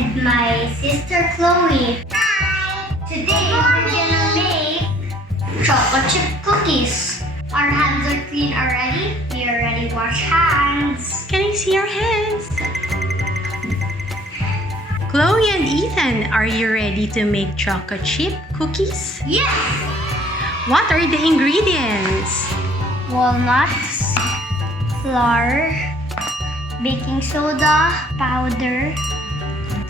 and my sister Chloe. Hi! Today we're gonna make chocolate chip cookies. Our hands are clean already. We already washed hands. Can I see your hands? Chloe and Ethan, are you ready to make chocolate chip cookies? Yes! What are the ingredients? Walnuts, flour, baking soda, powder,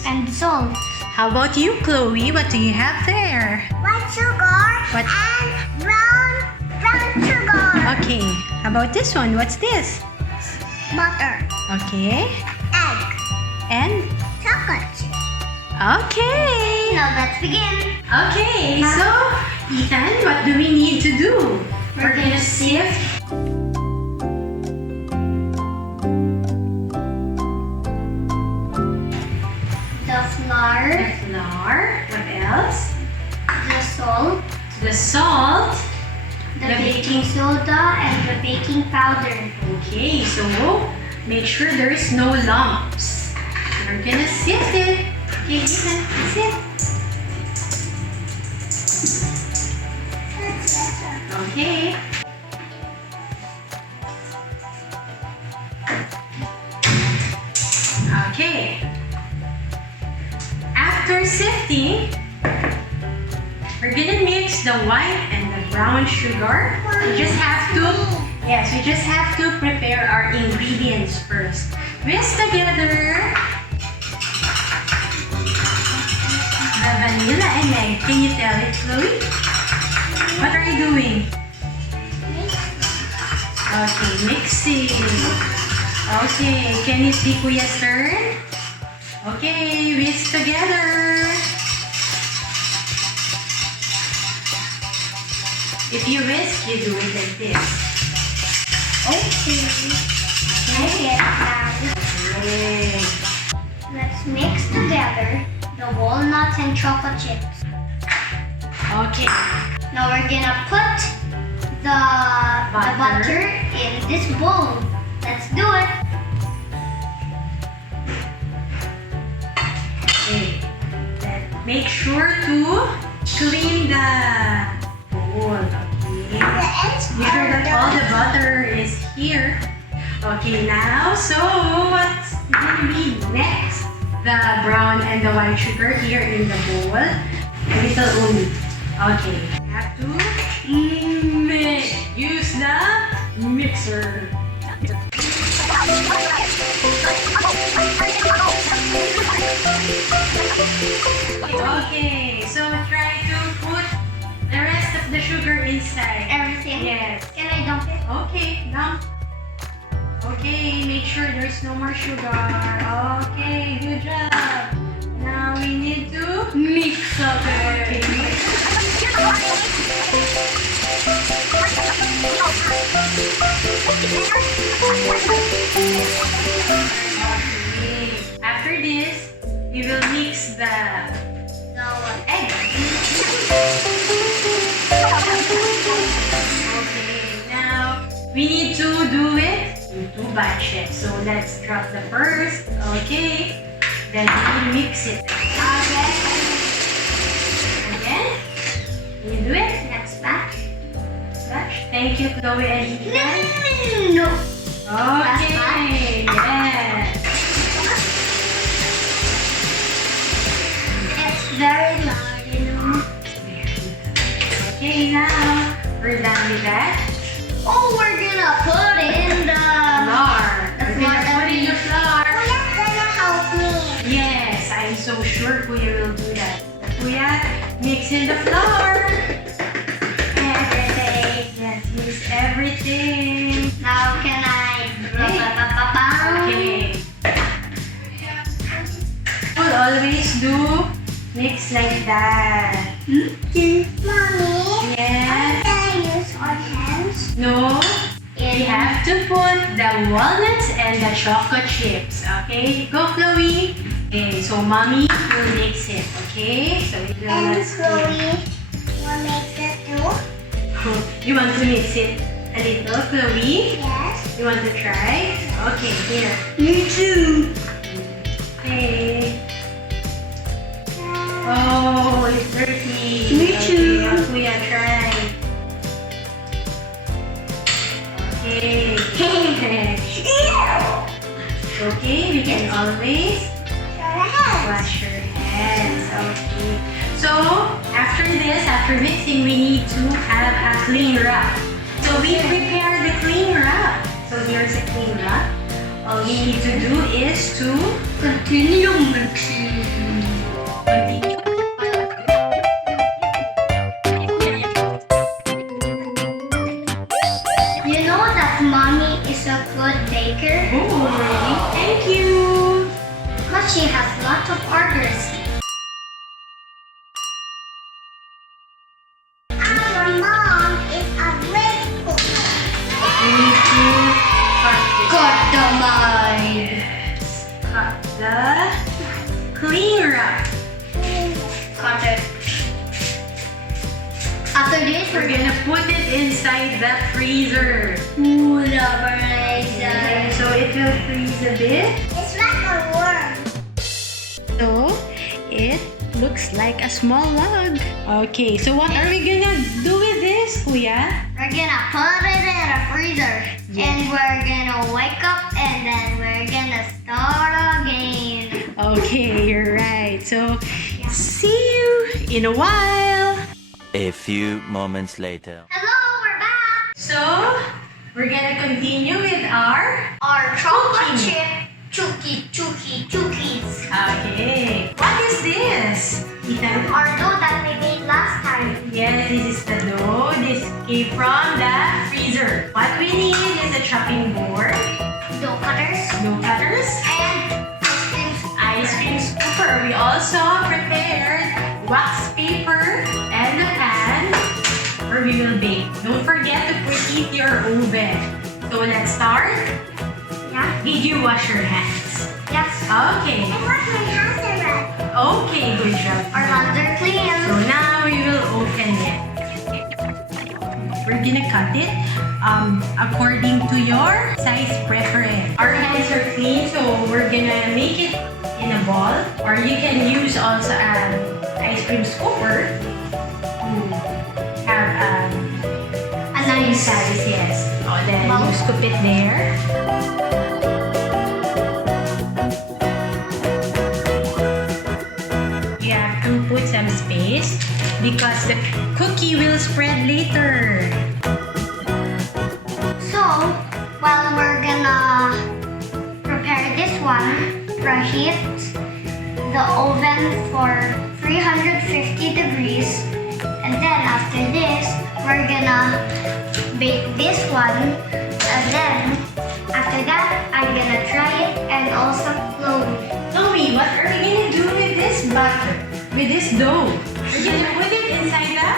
and salt. How about you, Chloe? What do you have there? White sugar What? and brown sugar. Okay, how about this one? What's this? Butter, Okay, egg, and? chocolate chip. Okay! Now let's begin. Okay, so Ethan, what do we need to do? We're gonna sift The flour, the flour. What else? the salt, The salt. the baking soda, and the baking powder. Okay, so make sure there is no lumps. We're gonna sift it. Okay, Ethan, sift. Okay. Okay. After sifting, we're gonna mix the white and the brown sugar. We just have to prepare our ingredients first. Whisk together the vanilla and egg. Can you tell it, Chloe? What are you doing? Okay, mixing. Okay, can you see Kuya's turn? Okay, whisk together. If you whisk, you do it like this. Okay. Okay? Okay. Let's mix together the walnuts and chocolate chips. Okay. Now we're gonna put the butter in this bowl. Let's do it. Okay. Make sure to clean the bowl. Okay. Make sure that all the butter is here. Okay, now, so what's gonna be next? The brown and the white sugar here in the bowl. A little only. Okay. Have to mix. Use the mixer. Okay, so try to put the rest of the sugar inside. Everything? Yes. Can I dump it? Okay, dump. Okay, make sure there's no more sugar. Okay, good job. Now we need to mix up it. Okay. After this, we will mix the egg. Okay, now we need to do it in 2 batches. So let's drop the first. Okay. Then we mix it. Okay. Again. Can you do it? Next batch. Batch. Thank you, Chloe and Ethan. No. Okay. Yes. It's very loud, you know. Okay, now we're done with that. Oh, we're gonna put in the Flour. The We're flour gonna put in the that flour. Kuya's gonna help me. Yes, I'm so sure Kuya will do that. Kuya, mix in the flour. Everything. Yes, mix everything. Now can I? Okay. We'll always do mix like that. Mommy, Yes. can I use our hands? No. We have to put the walnuts and the chocolate chips. Okay, go Chloe. Okay, so mommy will mix it. Okay, so we will And let's Chloe will make it too. You want to mix it a little, Chloe? Yes. You want to try? Okay, here. Me too. Okay. Okay, we can always wash your hands. Okay. So after this, after mixing, we need to have a clean wrap. So we prepare the clean wrap. So here's a clean wrap. All we need to do is to Continue mixing. You know that mommy is a good baker? Oh, really? Thank you. But she has lots of orders. Our mom is a great cooker. We need to cut this. Cut the mine. Cut the clean wrap. Cut it. After this, We're gonna put it inside the freezer. Ooh, the freezer. So it will freeze a bit. It's like a worm. So it looks like a small log. Okay, so what are we gonna do with this, Kuya? We're gonna put it in a freezer. Yeah. And we're gonna wake up and then we're gonna start again. Okay, you're right. So see you in a while. A few moments later. Hello, we're back. So we're gonna continue with our Chocolate Cookie. chip chookies. Okay. What is this? Ethan? Our dough that we made last time. Yes, this is the dough. This came from the freezer. What we need is a chopping board, Dough cutters dough cutters, and ice cream scooper. We also prepared wax paper and a pan where we will bake. Don't forget to preheat your oven. So let's start. Yeah. Did you wash your hands? Yes. Okay. I wash my hands already. Okay, good job. Our hands are So clean. now we will open it. We're gonna cut it according to your size preference. Our hands are clean, so we're gonna make it in a ball, or you can use also an ice cream scooper to have A nice size, yes. Oh, then Bowl. you scoop it there. You have to put some space because the cookie will spread later. So, while we're gonna prepare this one, preheat the oven for 350 degrees. And then after this, we're gonna bake this one. And then, after that, I'm gonna try it and also close it. Chloe, what are we gonna do with this butter? With this dough? We're gonna put it inside the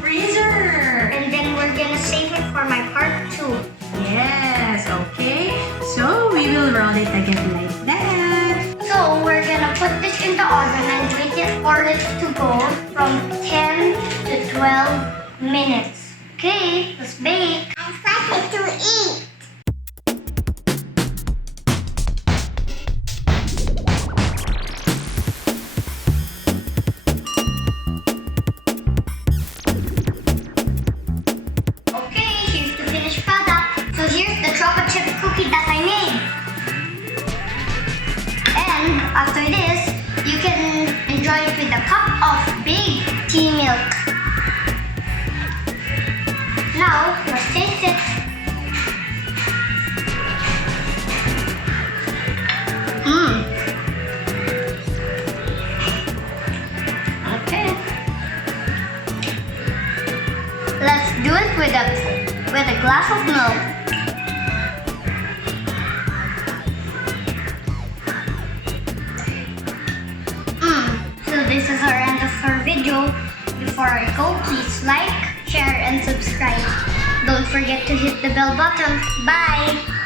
freezer. And then we're gonna save it for my part 2. Yes, okay. So we will roll it again like that. So we're gonna put this in the oven and wait it for it to go from 10 to 12 minutes. Okay, let's bake. I'm excited to eat. Okay, here's the finished product. So here's the chocolate chip cookie that I made. And after this, you can enjoy it with a cup of big tea milk. Now, let's taste it. Okay. Let's do it with a glass of milk. So this is our end of our video. Before I go, please like, share, and subscribe. Don't forget to hit the bell button. Bye!